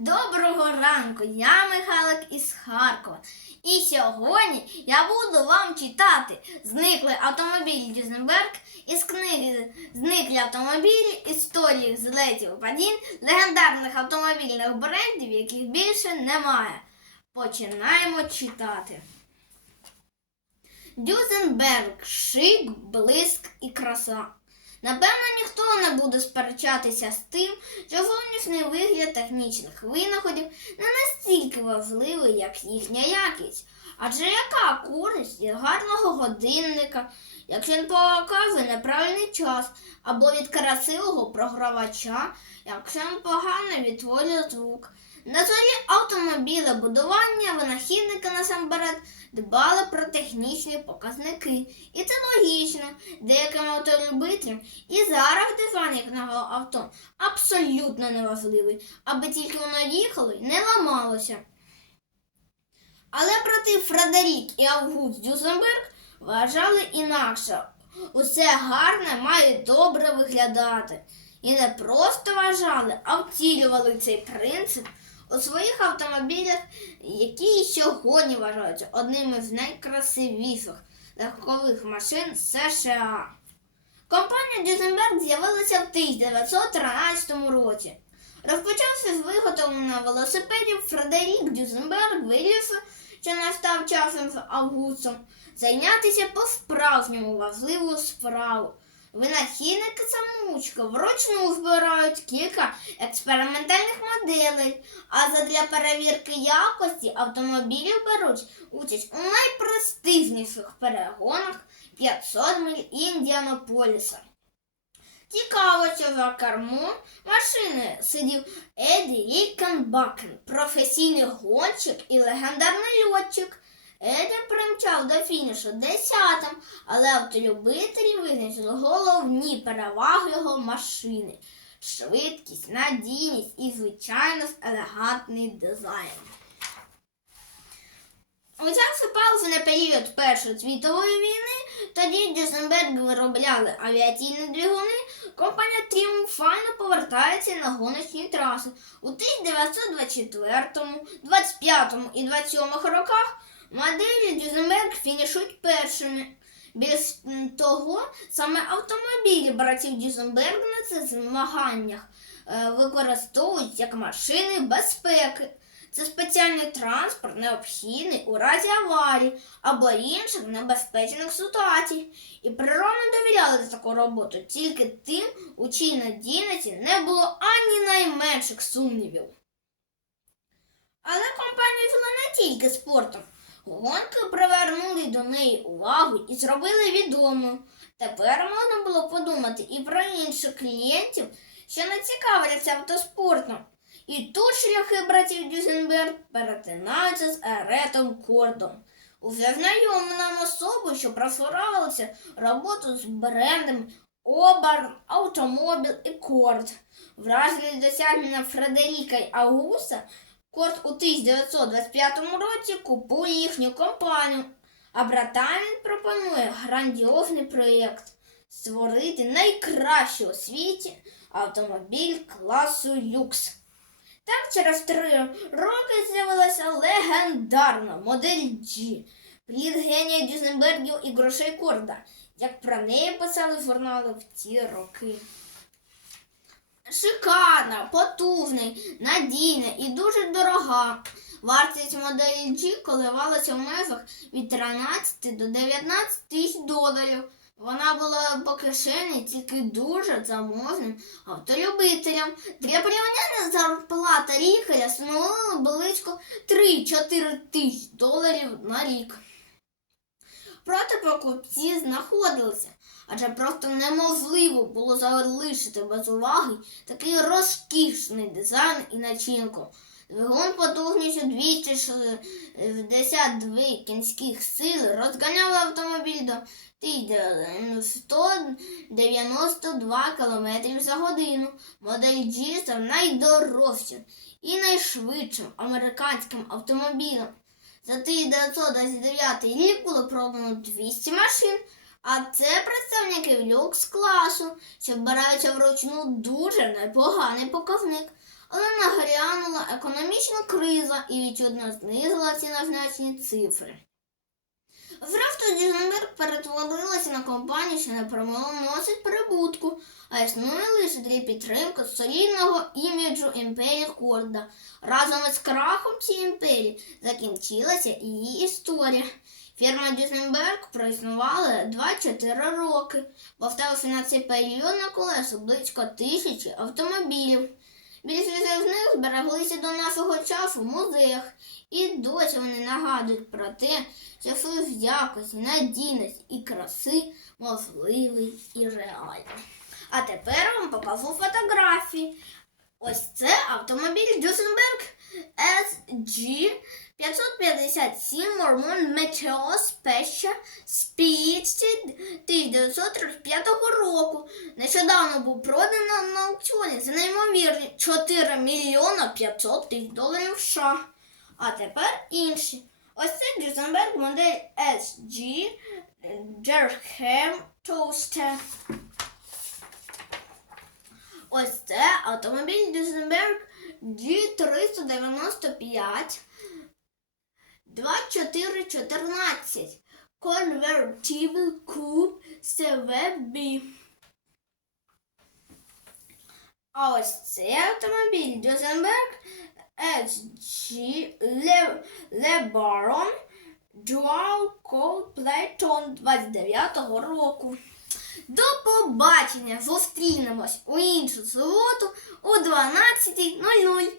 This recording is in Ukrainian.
Доброго ранку, я Михайлик із Харкова. І сьогодні я буду вам читати Зниклий автомобіль Дюзенберг із книги Зниклі автомобілі, історії злетів і падінь, легендарних автомобільних брендів, яких більше немає. Починаємо читати. Дюзенберг, шик, блиск і краса. Напевно, ніхто не буде сперечатися з тим, що зовнішній вигляд технічних винаходів не настільки важливий, як їхня якість. Адже яка користь від гарного годинника, якщо він показує неправильний час, або від красивого програвача, якщо він погано відтворює звук. На зорі автомобілебудування винахідники насамперед дбали про технічні показники. І це логічно. Деяким автолюбителям і зараз дизайн їхнього авто абсолютно неважливий, аби тільки воно їхало і не ламалося. Але брати Фредерік і Август Дюзенберг вважали інакше. Усе гарне має добре виглядати. І не просто вважали, а втілювали цей принцип у своїх автомобілях, які сьогодні вважаються одними з найкрасивіших легкових машин США. Компанія Дюзенберг з'явилася в 1913 році. Розпочався з виготовлення велосипедів Фредерік Дюзенберг вирішив, що настав часом з Августом зайнятися по-справжньому важливу справу. Винахідники самоучка вручну збирають кілька експериментальних моделей, а задля перевірки якості автомобілів беруть участь у найпрестижніших перегонах 500 миль Індіанаполіса. Цікаво, що за кермом машини сидів Еді Рікенбакен, професійний гонщик і легендарний льотчик. Еді примчав до фінішу десятим, але автолюбителі визначили головні переваги його машини швидкість, надійність і, звичайно, елегантний дизайн. Почався паузу на період Першої світової війни, тоді Дюсенберг виробляли авіаційні двигуни, компанія тріумфально повертається на гоночні траси. У 1924, 25 і 27 роках моделі Дюзенберг фінішують першими. М, того, саме автомобілі братів Дюзенберг на цих змаганнях е, використовують як машини безпеки. Це спеціальний транспорт, необхідний у разі аварії або інших небезпечних ситуацій. І природно довіряли таку роботу тільки тим, у чиїй надійності не було ані найменших сумнівів. Але компанія жила не тільки спортом. Гонки привернули до неї увагу і зробили відомою. Тепер можна було подумати і про інших клієнтів, що не цікавляться автоспортом. І тут шляхи братів Дюзенберг перетинаються з Еретом Кордом. Уже знайому нам особу, що профорувалася роботу з брендами Оберн, Автомобіль і Корд. Вражені досягнення Фредеріка й Аугуста, Корд у 1925 році купує їхню компанію, а братанин пропонує грандіозний проєкт створити найкращий у світі автомобіль класу люкс. Так, через три роки з'явилася легендарна модель G, плід генія Дюзенбергів і грошей Корда, як про неї писали журнали в ті роки. Шикарна, потужний, надійна і дуже дорога. Вартість моделі G коливалася в межах від 13 до 19 тисяч доларів. Вона була по кишені тільки дуже заможним автолюбителям. Для порівняння зарплата лікаря становила близько 3-4 тисяч доларів на рік. Проте покупці знаходилися, адже просто неможливо було залишити без уваги такий розкішний дизайн і начинку. Двигун потужністю 262 кінських сил розганяв автомобіль до 192 км за годину. Модель G став найдорожчим і найшвидшим американським автомобілем. За 1929 рік було продано 200 машин, а це представники люкс класу, що вбираються вручну дуже непоганий показник. Але нагрянула економічна криза і відчутно знизила ці назначені цифри. Зрештою, Дюзенберг перетворилася на компанію, що не приносить прибутку, а існує лише для підтримки солідного іміджу імперії Корда. Разом із крахом цієї імперії закінчилася її історія. Фірма Дюзенберг проіснувала 24 роки. Повставивши на цей період на колесо близько тисячі автомобілів. Більшість з них збереглися до нашого часу в музеях, і досі вони нагадують про те, що вплив якості, надійності і краси можливий і реальний. А тепер вам покажу фотографії. Ось це автомобіль Duesenberg SG 557 Mormon Meteor Special Speed 1935 року. Нещодавно був проданий на, аукціоні за неймовірні 4 мільйона 500 тисяч доларів США. А тепер інші. Ось це Duesenberg модель SG Jerham Toaster. Ось це автомобіль Duesenberg G395 2414 Convertible Coupe CVB. А ось цей автомобіль Duesenberg SG Le- LeBaron Dual Cold Playton 29-го року. До побачення! Зустрінемось у іншу суботу о 12.00.